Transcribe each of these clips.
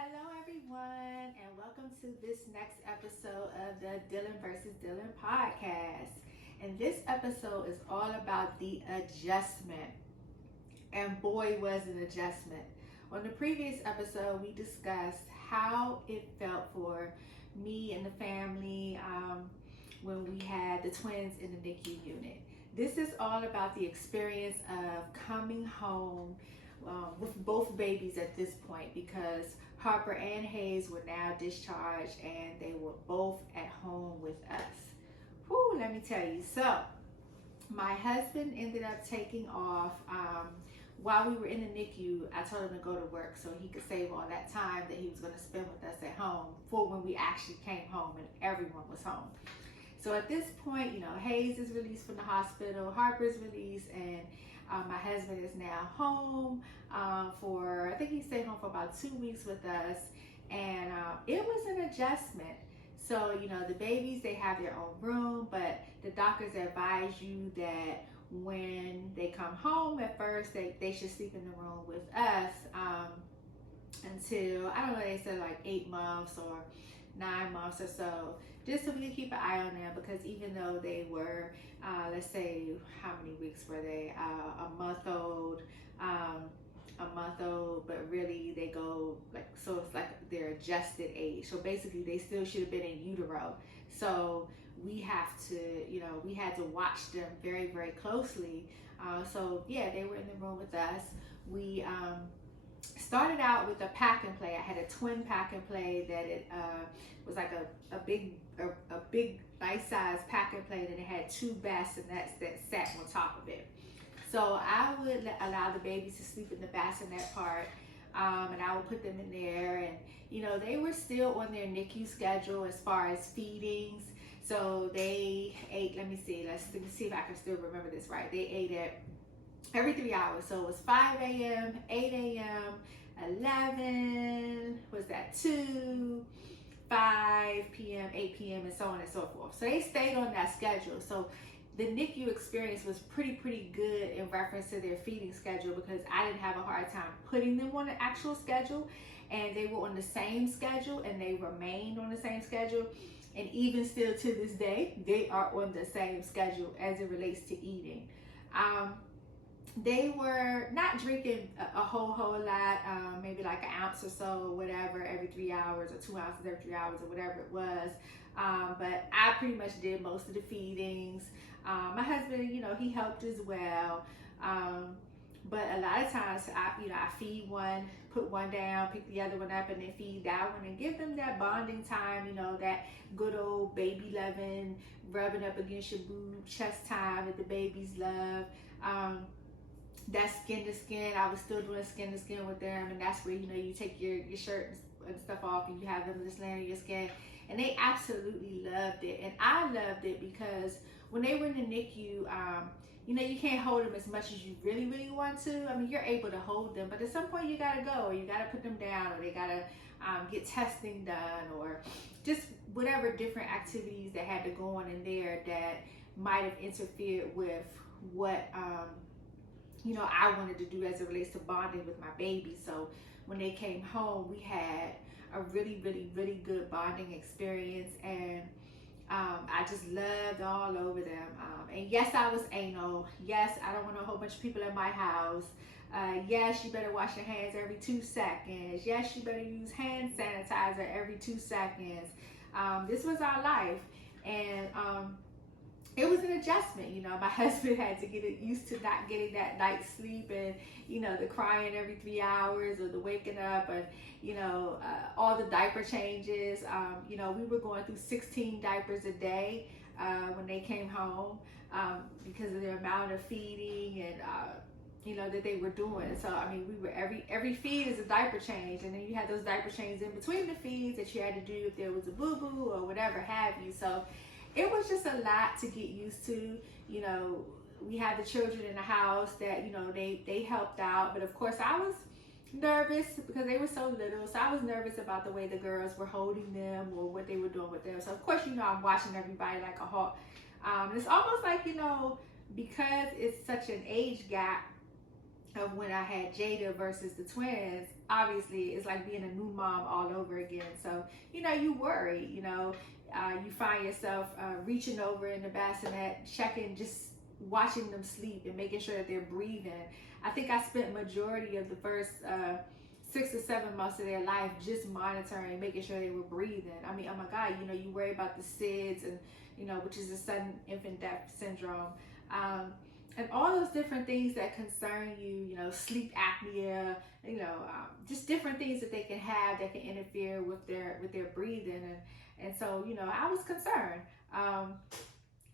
Hello, everyone, and welcome to this next episode of the Dylan versus Dylan podcast. And this episode is all about the adjustment. And boy, was an adjustment. On the previous episode, we discussed how it felt for me and the family when we had the twins in the NICU unit. This is all about the experience of coming home with both babies at this point because Harper and Hayes were now discharged and they were both at home with us. Whew, let me tell you. So, my husband ended up taking off while we were in the NICU. I told him to go to work so he could save all that time that he was going to spend with us at home for when we actually came home and everyone was home. So at this point, Hayes is released from the hospital, Harper's released, and my husband is now home I think he stayed home for about 2 weeks with us, and it was an adjustment. So, the babies, they have their own room, but the doctors advise you that when they come home at first, they should sleep in the room with us until, I don't know, they said like 8 months or 9 months or so, just so we can keep an eye on them, because even though they were, let's say, how many weeks were they? A month old, but really they go so it's like their adjusted age. So basically they still should have been in utero. So we had to watch them very, very closely. So yeah, they were in the room with us. We started out with a pack and play. I had a twin pack and play that it was like a big nice size pack and play, and it had 2 bassinets that sat on top of it. So I would allow the babies to sleep in the bassinet part, and I would put them in there, and they were still on their NICU schedule as far as feedings. So they ate, let me see if I can still remember this right. They ate at every 3 hours. So it was 5 a.m., 8 a.m., 11, was that 2, 5 p.m., 8 p.m., and so on and so forth. So they stayed on that schedule. So the NICU experience was pretty good in reference to their feeding schedule, because I didn't have a hard time putting them on the actual schedule, and they were on the same schedule, and they remained on the same schedule. And even still to this day, they are on the same schedule as it relates to eating. They were not drinking a whole lot, maybe like an ounce or so, or whatever, every 3 hours, or 2 ounces every 3 hours, or whatever it was. But I pretty much did most of the feedings. My husband, he helped as well. But a lot of times, I feed one, put one down, pick the other one up, and then feed that one, and give them that bonding time, that good old baby loving, rubbing up against your boob, chest time that the babies love. That skin to skin, I was still doing skin to skin with them, and that's where you take your shirt and stuff off, and you have them just laying on your skin, and they absolutely loved it. And I loved it because when they were in the NICU, you can't hold them as much as you really want to. I mean, you're able to hold them, but at some point you gotta go, or you gotta put them down, or they gotta get testing done, or just whatever different activities that had to go on in there that might have interfered with what I wanted to do as it relates to bonding with my baby. So when they came home, we had a really good bonding experience, and I just loved all over them. And yes, I was anal. Yes, I don't want a whole bunch of people in my house. Yes, you better wash your hands every 2 seconds. Yes, you better use hand sanitizer every 2 seconds. This was our life, and it was an adjustment. My husband had to get used to not getting that night's sleep, and the crying every 3 hours, or the waking up, and all the diaper changes. We were going through 16 diapers a day when they came home, because of the amount of feeding and that they were doing. So I mean, we were every feed is a diaper change, and then you had those diaper changes in between the feeds that you had to do if there was a boo-boo or whatever have you. So it was just a lot to get used to. We had the children in the house that, they helped out. But of course, I was nervous because they were so little. So I was nervous about the way the girls were holding them or what they were doing with them. So of course, I'm watching everybody like a hawk. It's almost like, because it's such an age gap, of when I had Jada versus the twins, obviously it's like being a new mom all over again. So, you worry, you find yourself reaching over in the bassinet, checking, just watching them sleep and making sure that they're breathing. I think I spent majority of the first 6 to 7 months of their life just monitoring, making sure they were breathing. I mean, oh my God, you worry about the SIDS and, which is the sudden infant death syndrome. And all those different things that concern you, sleep apnea, just different things that they can have that can interfere with their breathing. And so, I was concerned.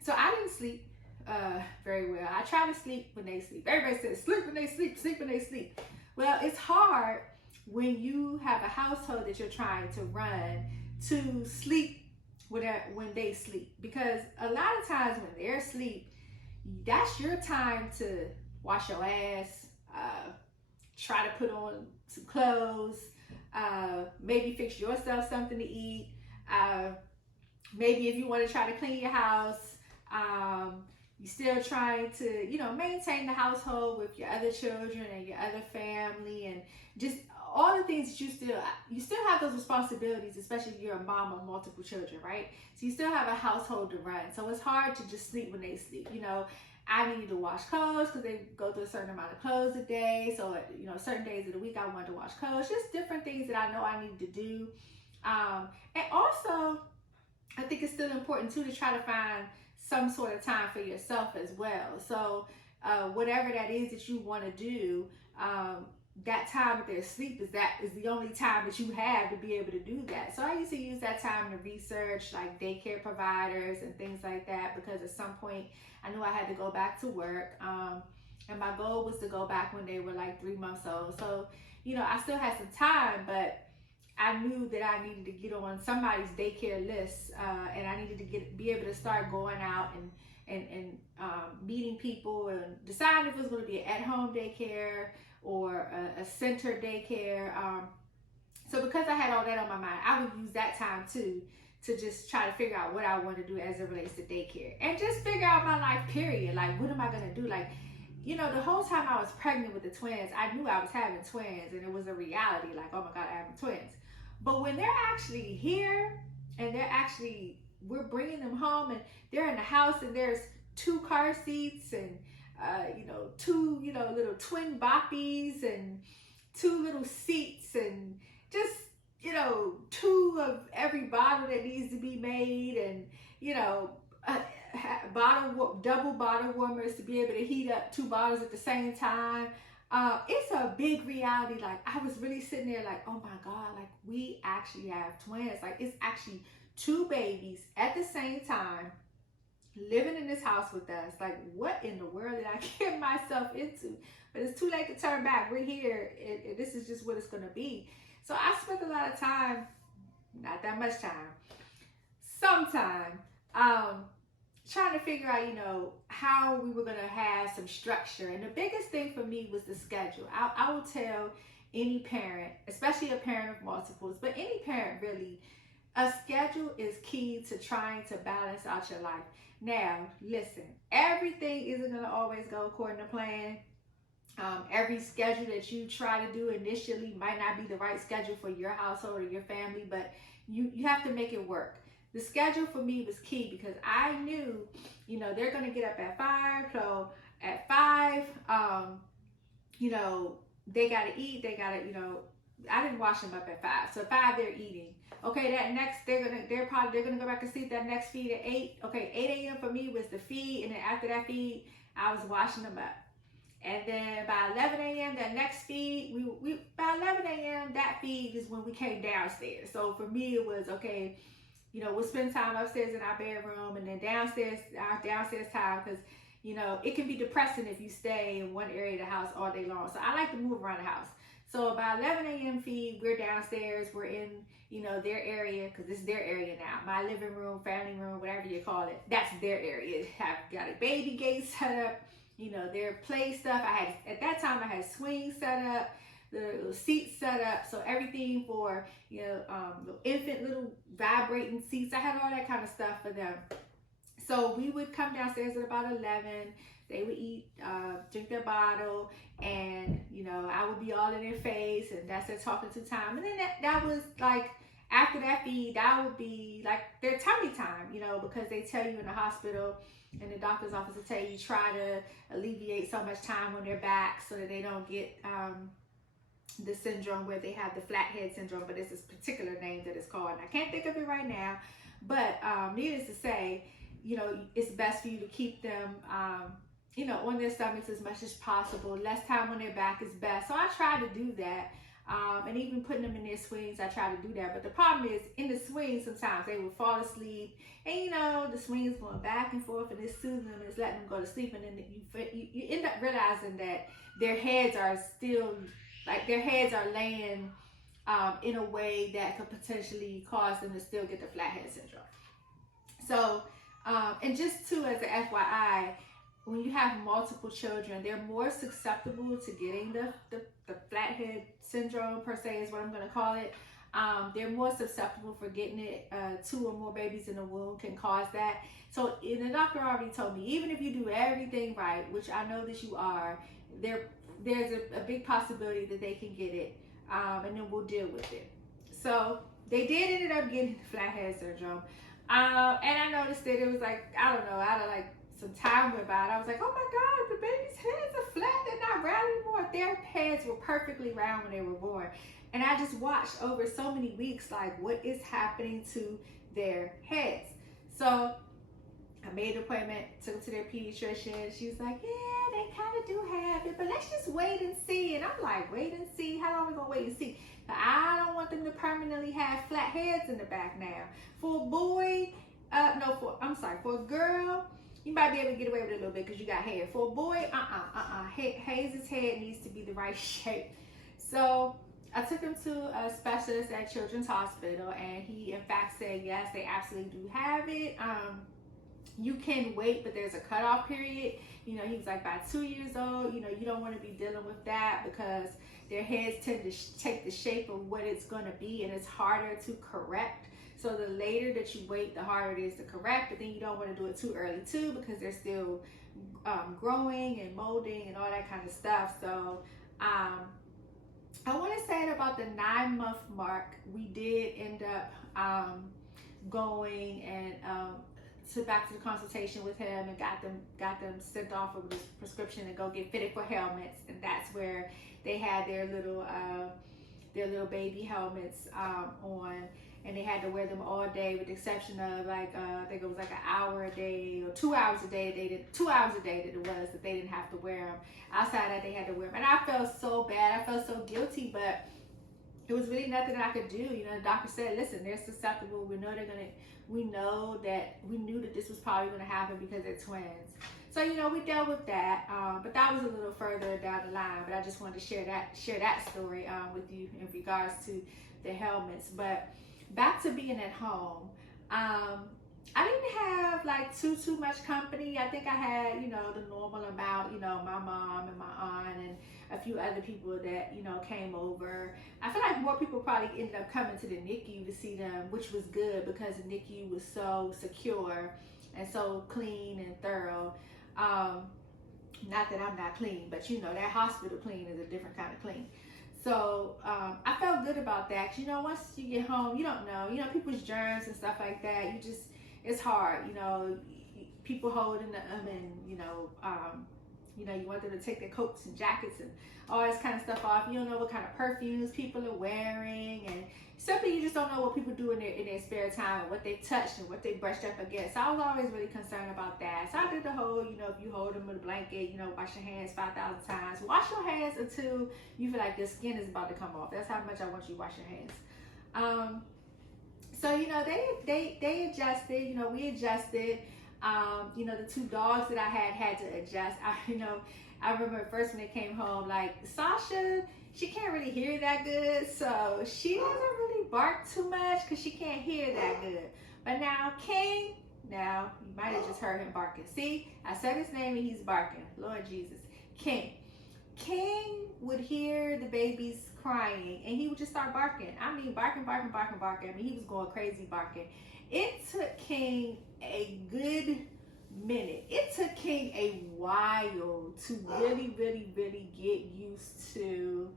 So I didn't sleep very well. I try to sleep when they sleep. Everybody says sleep when they sleep, sleep when they sleep. Well, it's hard when you have a household that you're trying to run to sleep when they sleep, because a lot of times when they're asleep, that's your time to wash your ass, try to put on some clothes, maybe fix yourself something to eat, maybe if you want to try to clean your house, you're still trying to, maintain the household with your other children and your other family, and just all the things that you still have those responsibilities, especially if you're a mom of multiple children, right? So you still have a household to run. So it's hard to just sleep when they sleep. I needed to wash clothes because they go through a certain amount of clothes a day. So, certain days of the week I wanted to wash clothes, just different things that I know I needed to do. And also, I think it's still important too to try to find some sort of time for yourself as well. So whatever that is that you want to do, that time with their sleep is the only time that you have to be able to do that. So I used to use that time to research like daycare providers and things like that, because at some point I knew I had to go back to work. And my goal was to go back when they were like 3 months old. So, I still had some time, but I knew that I needed to get on somebody's daycare list, and I needed to be able to start going out and meeting people and deciding if it was going to be an at-home daycare or a center daycare. So because I had all that on my mind, I would use that time too to just try to figure out what I want to do as it relates to daycare, and just figure out my life period. Like, what am I going to do? Like, the whole time I was pregnant with the twins, I knew I was having twins, and it was a reality. Like, oh my God, I'm having twins. But when they're actually here and we're bringing them home and they're in the house and there's 2 car seats and, 2, little twin boppies and 2 little seats and just, 2 of every bottle that needs to be made, and, double bottle warmers to be able to heat up 2 bottles at the same time. It's a big reality. Like, I was really sitting there like, oh my God, like we actually have twins. Like, it's actually 2 babies at the same time living in this house with us. Like, what in the world did I get myself into? But it's too late to turn back. We're here, and this is just what it's going to be. So I spent a lot of time, not that much time, some time, trying to figure out, how we were going to have some structure. And the biggest thing for me was the schedule. I will tell any parent, especially a parent of multiples, but any parent really, a schedule is key to trying to balance out your life. Now, listen, everything isn't going to always go according to plan. Every schedule that you try to do initially might not be the right schedule for your household or your family, but you have to make it work. The schedule for me was key because I knew, they're going to get up at 5. So at 5, they got to eat. They got to, I didn't wash them up at 5. So at 5, they're eating. Okay, that next, they're gonna go back to sleep. That next feed at 8. Okay, 8 a.m. for me was the feed, and then after that feed, I was washing them up. And then by 11 a.m., that next feed, we by 11 a.m., that feed is when we came downstairs. So for me, it was okay. We'll spend time upstairs in our bedroom, and then downstairs, our downstairs time, because it can be depressing if you stay in one area of the house all day long. So I like to move around the house. So by 11 a.m. feed, we're downstairs, we're in, their area, because this is their area now. My living room, family room, whatever you call it, that's their area. I've got a baby gate set up, their play stuff. At that time, I had swings set up, the seats set up, so everything for, infant little vibrating seats. I had all that kind of stuff for them. So we would come downstairs at about 11, They would eat, drink their bottle, and I would be all in their face, and that's their talking to time. And then that was like after that feed, that would be like their tummy time, because they tell you in the hospital, in the doctor's office, to tell you try to alleviate so much time on their back so that they don't get the syndrome where they have the flathead syndrome, but it's this particular name that it's called. And I can't think of it right now, but needless to say, it's best for you to keep them, on their stomachs as much as possible. Less time on their back is best. So I try to do that. And even putting them in their swings, I try to do that. But the problem is, in the swings, sometimes they will fall asleep, and the swings going back and forth, and it's soothing them, it's letting them go to sleep, and then you end up realizing that their heads are still, like their heads are laying in a way that could potentially cause them to still get the flathead syndrome. So, and just too, as an FYI, when you have multiple children, they're more susceptible to getting the flathead syndrome, per se, is what I'm going to call it. They're more susceptible for getting it. 2 or more babies in the womb can cause that. So, and the doctor already told me, even if you do everything right, which I know that you are, there's a big possibility that they can get it, and then we'll deal with it. So they did ended up getting the flathead syndrome. And I noticed that it was like, I don't know, out of like some time went by, and I was like, oh my God, the baby's heads are flat, they're not round anymore. Their heads were perfectly round when they were born. And I just watched over so many weeks, like, what is happening to their heads. So I made an appointment, took them to their pediatrician. She was like, yeah, they kind of do have it, but let's just wait and see. And I'm like, wait and see? How long are we going to wait and see? But I don't want them to permanently have flat heads in the back now. For a boy, for a girl, you might be able to get away with it a little bit because you got hair. For a boy, Hayes' head needs to be the right shape. So I took him to a specialist at Children's Hospital, and he in fact said, yes, they absolutely do have it. You can wait, but there's a cutoff period. He was like, by 2 years old, you don't want to be dealing with that because their heads tend to take the shape of what it's going to be, and it's harder to correct. So the later that you wait, the harder it is to correct, but then you don't want to do it too early too, because they're still growing and molding and all that kind of stuff. So I want to say at about the 9-month mark, we did end up going and back to the consultation with him, and got them sent off with this prescription to go get fitted for helmets. And that's where they had their little baby helmets on, and they had to wear them all day, with the exception of I think it was like an hour a day or 2 hours a day. They did 2 hours a day that they didn't have to wear them. Outside that, they had to wear them, and I felt so bad. I felt so guilty, but it was really nothing that I could do. The doctor said, listen, they're susceptible. We knew that this was probably gonna happen because they're twins. So, we dealt with that, but that was a little further down the line. But I just wanted to share that story with you in regards to the helmets. But back to being at home, I didn't have like too much company. I think I had, the normal amount, my mom and my aunt and a few other people that, came over. I feel like more people probably ended up coming to the NICU to see them, which was good because the NICU was so secure and so clean and thorough. Not that I'm not clean, but that hospital clean is a different kind of clean. So I felt good about that. Once you get home, you don't know, people's germs and stuff like that. It's hard, people holding them, and you want them to take their coats and jackets and all this kind of stuff off. You don't know what kind of perfumes people are wearing, and simply you just don't know what people do in their spare time, and what they touched and what they brushed up against. So I was always really concerned about that. So I did the whole, if you hold them with a blanket, wash your hands 5,000 times. Wash your hands until you feel like your skin is about to come off. That's how much I want you to wash your hands. So they adjusted. We adjusted. The 2 dogs that I had to adjust. I remember at first when they came home, like Sasha, she can't really hear that good, so she doesn't really bark too much because she can't hear that good. But now King, you might have just heard him barking. See, I said his name and he's barking. Lord Jesus. King would hear the babies crying and he would just start barking. I mean, barking. I mean, he was going crazy barking. It took King a good minute. It took King a while to really get used to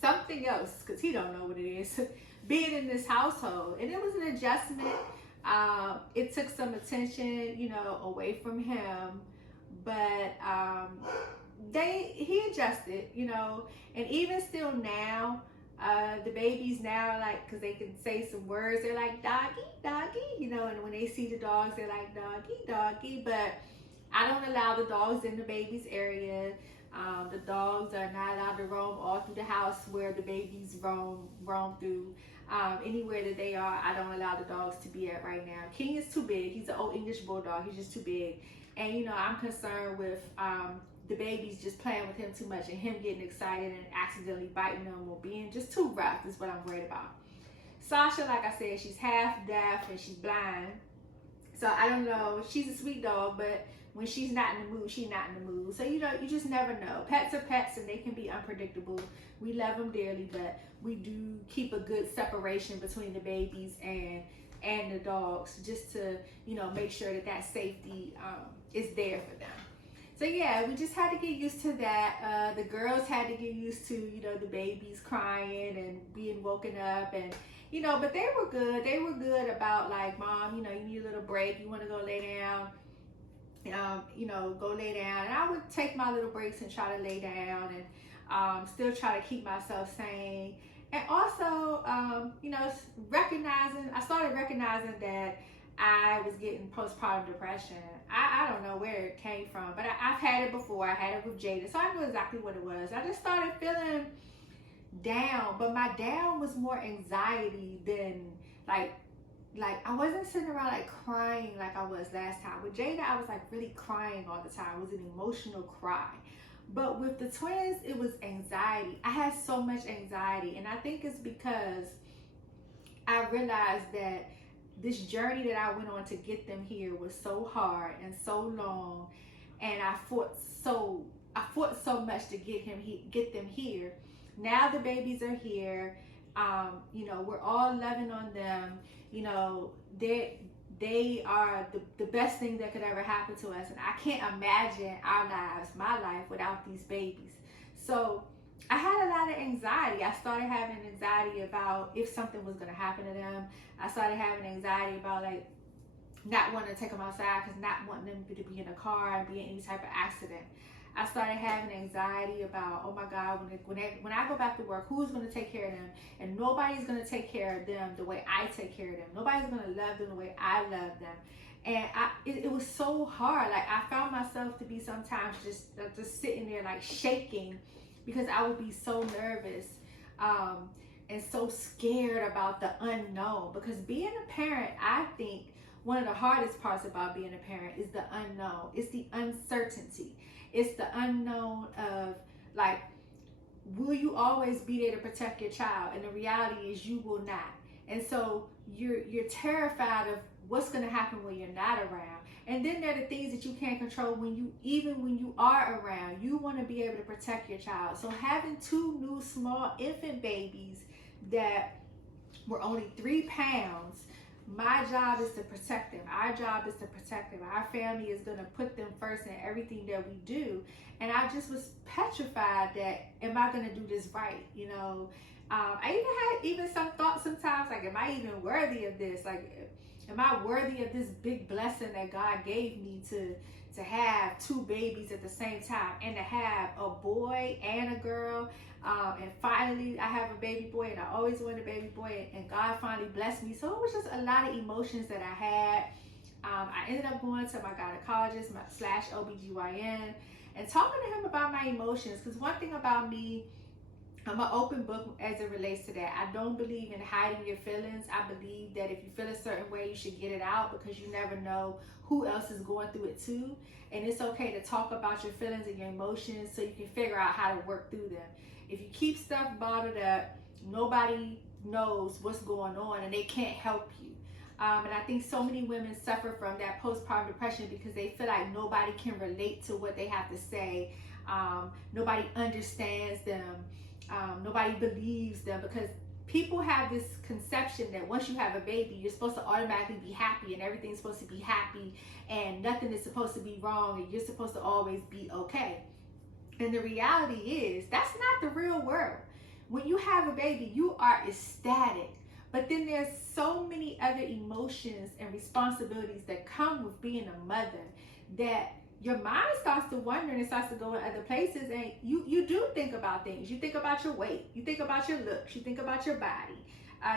something else, because he don't know what it is, being in this household. And it was an adjustment. It took some attention, away from him, but he adjusted, and even still now, the babies now, like, because they can say some words, they're like doggy doggy, and when they see the dogs, they're like doggy doggy. But I don't allow the dogs in the baby's area. The dogs are not allowed to roam all through the house where the babies roam through. Anywhere that they are, I don't allow the dogs to be at right now. King is too big. He's an old English bulldog. He's just too big. And, I'm concerned with the babies just playing with him too much and him getting excited and accidentally biting them or being just too rough is what I'm worried about. Sasha, like I said, she's half deaf and she's blind. So I don't know. She's a sweet dog, but when she's not in the mood, she's not in the mood. So, you just never know. Pets are pets and they can be unpredictable. We love them dearly, but we do keep a good separation between the babies and the dogs, just to, make sure that safety is there for them. So yeah, we just had to get used to that. The girls had to get used to, the babies crying and being woken up, and but they were good. They were good about, like, Mom, you need a little break. You want to go lay down. Go lay down. And I would take my little breaks and try to lay down and still try to keep myself sane. And also, I started recognizing that I was getting postpartum depression. I don't know where it came from, but I've had it before. I had it with Jada, so I knew exactly what it was. I just started feeling down, but my down was more anxiety than like I wasn't sitting around like crying like I was last time. With Jada, I was like really crying all the time. It was an emotional cry. But with the twins, it was anxiety. I had so much anxiety, and I think it's because I realized that this journey that I went on to get them here was so hard and so long, and I fought so much to get them here. Now the babies are here. We're all loving on them. They are the best thing that could ever happen to us, and I can't imagine my life without these babies. So I had a lot of anxiety. I started having anxiety about if something was going to happen to them. I started having anxiety about, like, not wanting to take them outside because not wanting them to be in a car and be in any type of accident. I started having anxiety about, oh my God, when I go back to work, who's going to take care of them? And nobody's going to take care of them the way I take care of them. Nobody's going to love them the way I love them. And it was so hard. Like, I found myself to be sometimes just sitting there like shaking, because I would be so nervous and so scared about the unknown. Because being a parent, I think one of the hardest parts about being a parent is the unknown. It's the uncertainty. It's the unknown of, like, will you always be there to protect your child? And the reality is you will not. And so you're terrified of what's going to happen when you're not around. And then there are the things that you can't control when you are around. You want to be able to protect your child. So having two new small infant babies that were only 3 pounds, my job is to protect them. Our job is to protect them. Our family is going to put them first in everything that we do. And I just was petrified that, am I going to do this right? I even had some thoughts sometimes, like, am I even worthy of this? Like, am I worthy of this big blessing that God gave me to have 2 babies at the same time, and to have a boy and a girl? And finally, I have a baby boy, and I always wanted a baby boy, and God finally blessed me. So it was just a lot of emotions that I had. I ended up going to my gynecologist / OBGYN and talking to him about my emotions. Because one thing about me, I'm an open book as it relates to that. I don't believe in hiding your feelings. I believe that if you feel a certain way, you should get it out, because you never know who else is going through it too. And it's okay to talk about your feelings and your emotions so you can figure out how to work through them. If you keep stuff bottled up, nobody knows what's going on and they can't help you. And I think so many women suffer from that postpartum depression because they feel like nobody can relate to what they have to say. Nobody understands them. Nobody believes them, because people have this conception that once you have a baby, you're supposed to automatically be happy and everything's supposed to be happy and nothing is supposed to be wrong and you're supposed to always be okay. And the reality is, that's not the real world. When you have a baby, you are ecstatic. But then there's so many other emotions and responsibilities that come with being a mother that your mind starts to wander and it starts to go in other places, and you do think about things. You think about your weight, you think about your looks, you think about your body,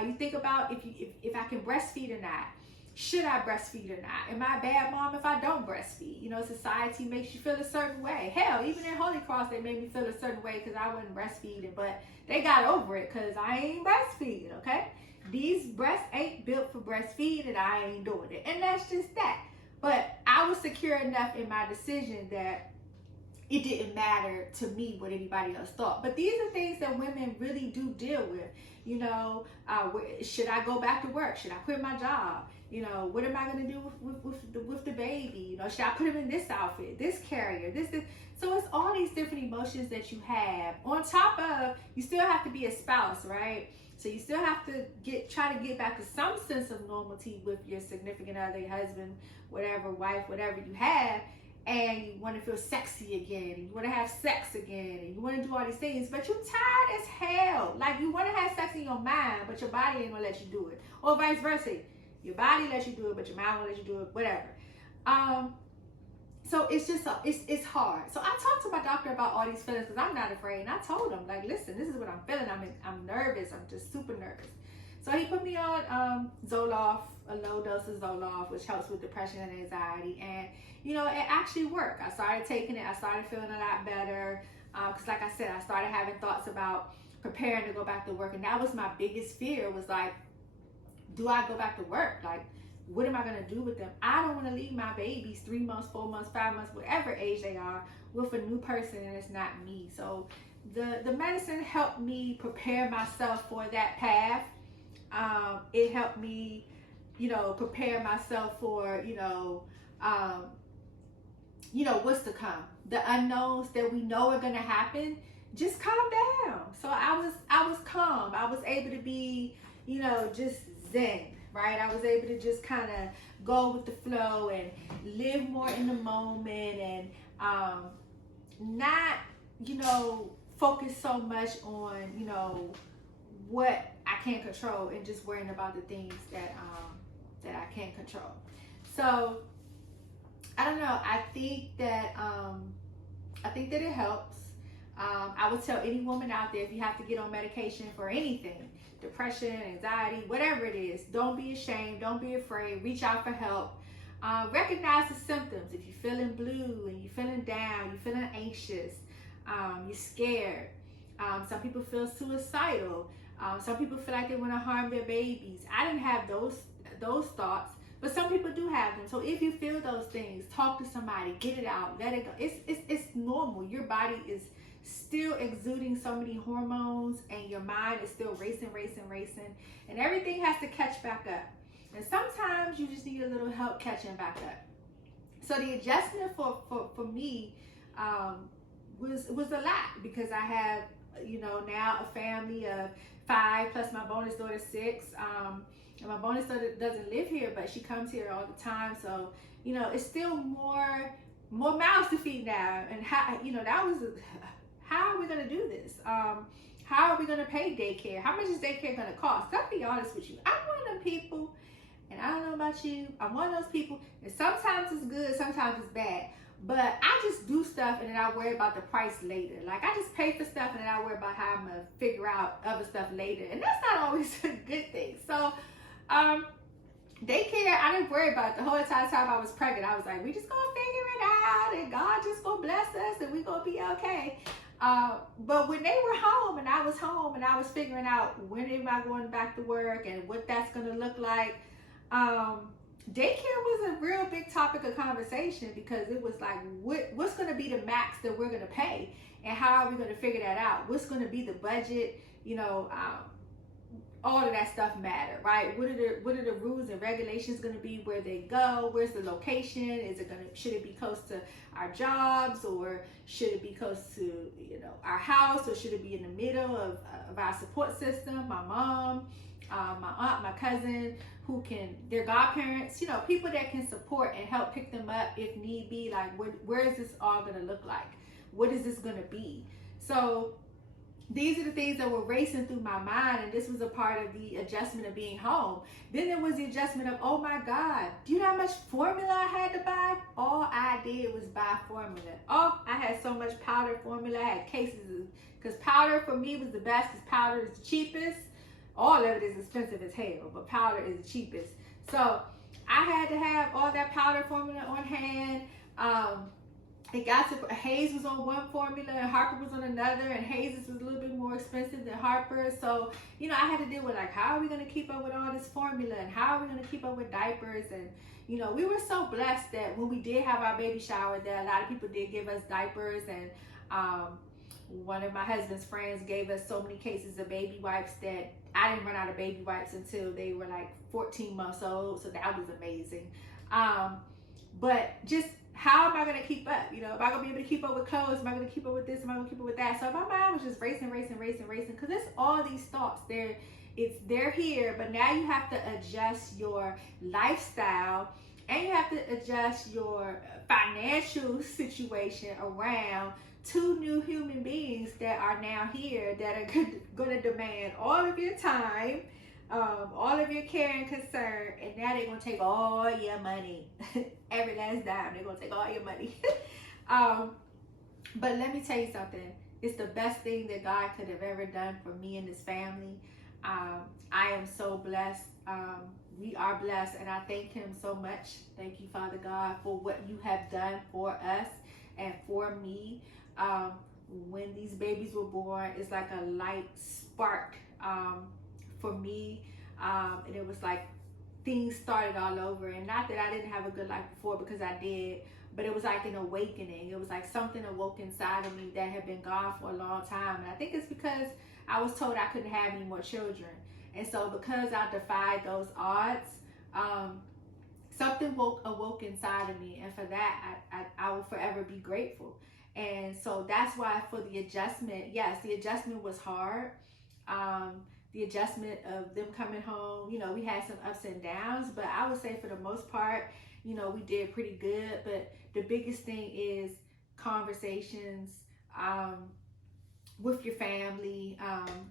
you think about if I can breastfeed or not. Should I breastfeed or not? Am I a bad mom if I don't breastfeed? You know, society makes you feel a certain way. Hell, even in Holy Cross, they made me feel a certain way because I wasn't breastfeeding, but they got over it because I ain't breastfeeding, okay? These breasts ain't built for breastfeeding, I ain't doing it. And that's just that. But I was secure enough in my decision that it didn't matter to me what anybody else thought. But these are things that women really do deal with. You know, should I go back to work? Should I quit my job? You know, what am I going to do with the baby? You know, should I put him in this outfit, this carrier, this? So it's all these different emotions that you have. On top of, you still have to be a spouse, right? So you still have to try to get back to some sense of normalcy with your significant other, your husband, whatever, wife, whatever you have. And you want to feel sexy again, and you want to have sex again, and you want to do all these things, but you're tired as hell. Like, you want to have sex in your mind, but your body ain't gonna let you do it, or vice versa. Your body lets you do it, but your mind won't let you do it. Whatever. So it's just it's hard. So I talked to my doctor about all these feelings because I'm not afraid, and I told him, like, listen, this is what I'm feeling. I'm nervous. I'm just super nervous. So he put me on Zoloft, a low dose of Zoloft, which helps with depression and anxiety. And, you know, it actually worked. I started taking it. I started feeling a lot better. Because like I said, I started having thoughts about preparing to go back to work. And that was my biggest fear, was like, do I go back to work? Like, what am I going to do with them? I don't want to leave my babies 3 months, 4 months, 5 months, whatever age they are, with a new person, and it's not me. So the medicine helped me prepare myself for that path. It helped me, you know, prepare myself for, what's to come. The unknowns that we know are going to happen. Just calm down. So I was calm. I was able to be, just zen, right? I was able to just kind of go with the flow and live more in the moment, and not, focus so much on, what I can't control, and just worrying about the things that I can't control. So I don't know. I think that it helps. I would tell any woman out there, if you have to get on medication for anything, depression, anxiety, whatever it is, don't be ashamed. Don't be afraid. Reach out for help. Recognize the symptoms. If you're feeling blue and you're feeling down, you're feeling anxious, you're scared. Some people feel suicidal. Some people feel like they want to harm their babies. I didn't have those thoughts, but some people do have them. So if you feel those things, talk to somebody, get it out, let it go. It's normal. Your body is still exuding so many hormones, and your mind is still racing, and everything has to catch back up. And sometimes you just need a little help catching back up. So the adjustment for me was a lot, because I have, now a family of 5 plus my bonus daughter 6. And my bonus daughter doesn't live here, but she comes here all the time. So, it's still more mouths to feed now. And how are we going to do this? How are we going to pay daycare? How much is daycare going to cost? I'll be honest with you. I'm one of them people, and I don't know about you, I'm one of those people, and sometimes it's good, sometimes it's bad. But I just do stuff, and then I worry about the price later. Like, I just pay for stuff, and then I worry about how I'm going to figure out other stuff later. And that's not always a good thing. So, daycare, I didn't worry about it. The whole entire time I was pregnant. I was like, we just gonna figure it out, and God just gonna bless us, and we gonna be okay. But when they were home, and I was home, and I was figuring out when am I going back to work and what that's gonna look like, daycare was a real big topic of conversation, because it was like, what's gonna be the max that we're gonna pay, and how are we gonna figure that out? What's gonna be the budget? all of that stuff matter, right? What are the rules and regulations going to be? Where they go? Where's the location? Should it be close to our jobs, or should it be close to, you know, our house, or should it be in the middle of our support system? My mom, my aunt, my cousin, who can, their godparents, you know, people that can support and help pick them up if need be. Like, where is this all going to look like? What is this going to be? So these are the things that were racing through my mind, and this was a part of the adjustment of being home. Then there was the adjustment of, oh my God, do you know how much formula I had to buy? All I did was buy formula. Oh, I had so much powder formula. I had cases, because powder for me was the best, because powder is the cheapest. All of it is expensive as hell, but powder is the cheapest. So I had to have all that powder formula on hand. It got to, Hayes was on one formula and Harper was on another, and Hayes was a little bit more expensive than Harper. So, you know, I had to deal with, like, how are we going to keep up with all this formula, and how are we going to keep up with diapers? And, you know, we were so blessed that when we did have our baby shower, that a lot of people did give us diapers. And one of my husband's friends gave us so many cases of baby wipes that I didn't run out of baby wipes until they were like 14 months old. So that was amazing. But just, how am I going to keep up? You know, am I going to be able to keep up with clothes? Am I going to keep up with this? Am I going to keep up with that? So my mind was just racing. Because it's all these thoughts. They're here, but now you have to adjust your lifestyle, and you have to adjust your financial situation around two new human beings that are now here, that are going to demand all of your time, all of your care and concern, and now they're going to take all your money. Every last dime, they're going to take all your money. But let me tell you something. It's the best thing that God could have ever done for me and this family. I am so blessed. We are blessed, and I thank him so much. Thank you, Father God, for what you have done for us and for me. When these babies were born, it's like a light spark for me, and it was like things started all over. And not that I didn't have a good life before, because I did, but it was like an awakening. It was like something awoke inside of me that had been gone for a long time. And I think it's because I was told I couldn't have any more children. And so because I defied those odds, something awoke inside of me. And for that, I will forever be grateful. And so that's why for the adjustment, yes, the adjustment was hard. The adjustment of them coming home, you know, we had some ups and downs, but I would say for the most part, you know, we did pretty good. But the biggest thing is conversations with your family,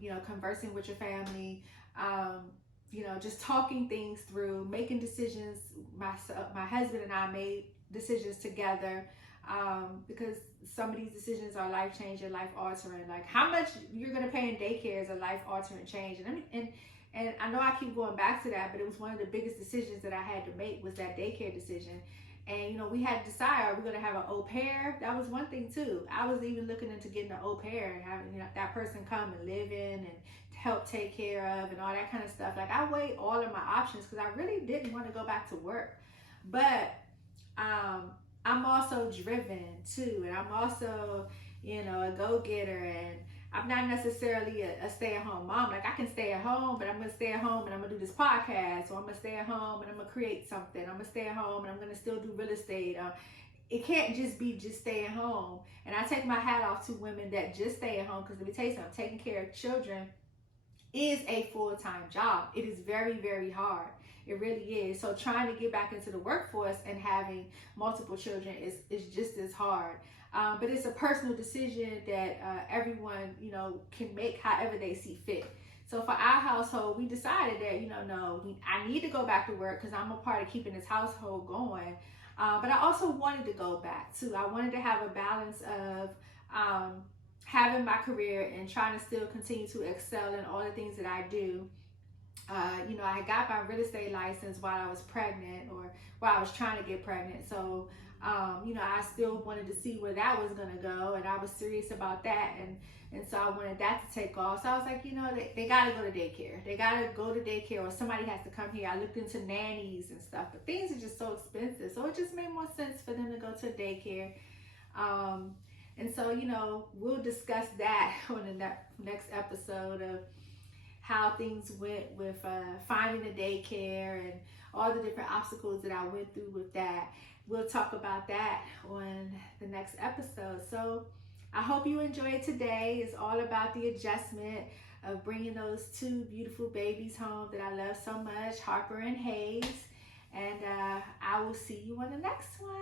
you know, conversing with your family, you know, just talking things through, making decisions. My husband and I made decisions together, because some of these decisions are life-changing, life-altering. Like how much you're going to pay in daycare is a life-altering change. And I know I keep going back to that, but it was one of the biggest decisions that I had to make, was that daycare decision. And, you know, we had to decide, are we going to have an au pair? That was one thing too. I was even looking into getting an au pair and having, you know, that person come and live in and help take care of and all that kind of stuff. Like I weighed all of my options because I really didn't want to go back to work. But I'm also driven too, and I'm also, you know, a go-getter, and I'm not necessarily a stay-at-home mom. Like I can stay at home, but I'm going to stay at home and I'm going to do this podcast, or I'm going to stay at home and I'm going to create something. I'm going to stay at home and I'm going to still do real estate. It can't just be just stay at home. And I take my hat off to women that just stay at home, because let me tell you something, taking care of children is a full-time job. It is very, very hard. It really is. So trying to get back into the workforce and having multiple children is just as hard. But it's a personal decision that everyone, you know, can make however they see fit. So for our household, we decided that, you know, no, I need to go back to work because I'm a part of keeping this household going. But I also wanted to go back too. I wanted to have a balance of having my career and trying to still continue to excel in all the things that I do. You know, I got my real estate license while I was pregnant, or while I was trying to get pregnant. So, you know, I still wanted to see where that was going to go, and I was serious about that. And so I wanted that to take off. So I was like, you know, they got to go to daycare. They got to go to daycare, or somebody has to come here. I looked into nannies and stuff, but things are just so expensive. So it just made more sense for them to go to daycare. And so, you know, we'll discuss that on the next episode of how things went with finding a daycare and all the different obstacles that I went through with that. We'll talk about that on the next episode. So I hope you enjoyed today. It's all about the adjustment of bringing those two beautiful babies home that I love so much, Harper and Hayes. And I will see you on the next one.